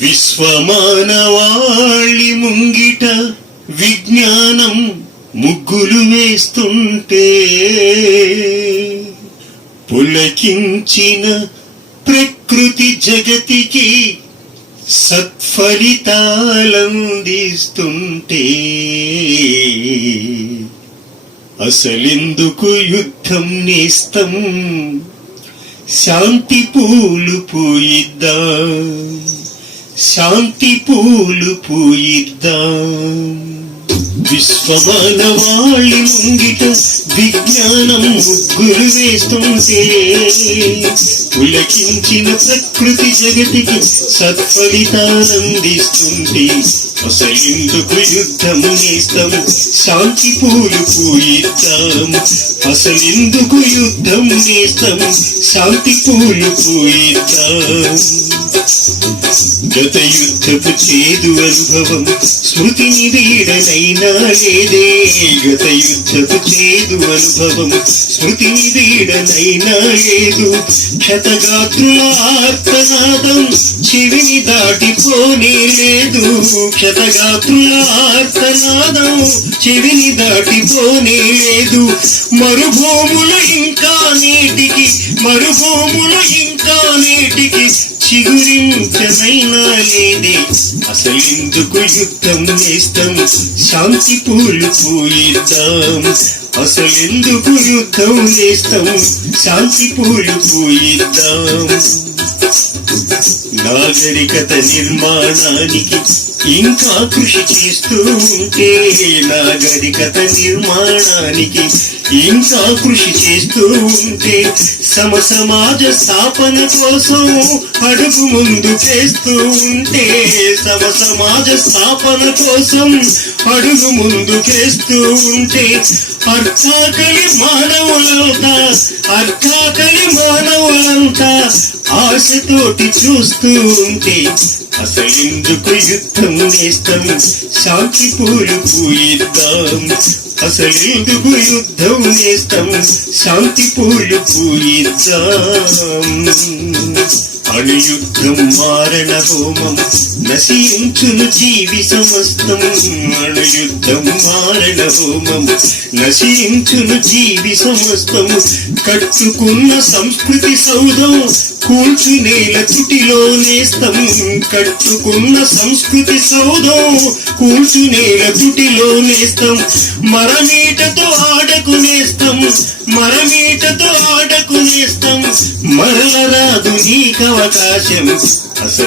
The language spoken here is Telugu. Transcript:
విశ్వమానవాళి ముంగిట విజ్ఞానం ముగ్గులు వేస్తుంటే పులకించిన ప్రకృతి జగతికి సత్ఫలితాలందిస్తుంటే అసలెందుకు యుద్ధం నేస్తం, శాంతి పూలు పూయిద్దాం, శాంతి పూలు పూయిద్దాం. విశ్వమానవాళి ముంగిట విజ్ఞానం ముగ్గులు వేస్తుంటే పులకించిన ప్రకృతి జగతికి సత్ఫలితానందిస్తుంటే అసలెందుకు యుద్ధం నేస్తం, శాంతి పూలు పూయిద్దాం. అసలెందుకు యుద్ధం నేస్తం, శాంతి పూలు పూయిద్దాం. గత యుద్ధపు చేదు అనుభవం స్మృతిని వీడనైనా లేదే, గత యుద్ధపు చేదు అనుభవం స్మృతిని వీడనైనా లేదు. క్షతగాత్రుల ఆర్తనాదం చెవిని దాటిపోనే లేదు, క్షతగాత్రుల ఆర్తనాదం చెవిని దాటిపోనే లేదు. మరుభూములు ఇంకా నేటికి, మరుభూములు ఇంకా నేటికి చిగురించనైనా లేదే. అసలెందుకు యుద్ధం నేస్తం, శాంతి పూలు పూయిద్దాం. అసలెందుకు యుద్ధం నేస్తం, శాంతి పూలు పూయిద్దాం. నాగరికత నిర్మాణానికి ఇంకా కృషి చేస్తూ ఉంటే, నాగరికత నిర్మాణానికి ఇంకా కృషి చేస్తూ ఉంటే సమాజ స్థాపన కోసం అడుగు ముందు చేస్తూ ఉంటే, సమాజ స్థాపన కోసం అడుగు ముందు చేస్తూ ఉంటే అర్థాకలి మానవులంతా, అర్థాకలి మానవులంతా ఆశతోటి చూస్తూ ఉంటే అసలెందుకు యుద్ధం నేస్తం, శాంతి పూలు పూయిద్దాం. అసలెందుకు యుద్ధం నేస్తం, శాంతి పూలు పూయిద్దాం. అణుయుద్ధం మారణ హోమం నశించును జీవి సమస్తం, అణుయుద్ధం మారణ హోమం నశించును జీవి సమస్తం. కట్టుకున్న సంస్కృతి సౌధం కూల్చు నేల తుటిలో నేస్తం, కట్టుకున్న సంస్కృతి సౌధం కూల్చు నేల తుటిలో నేస్తం. మరమీటతో ఆడకు నేస్తం, మరమీటతో ఆడకు నేస్తం. మరల రాదు నీకవకాశం. అసలు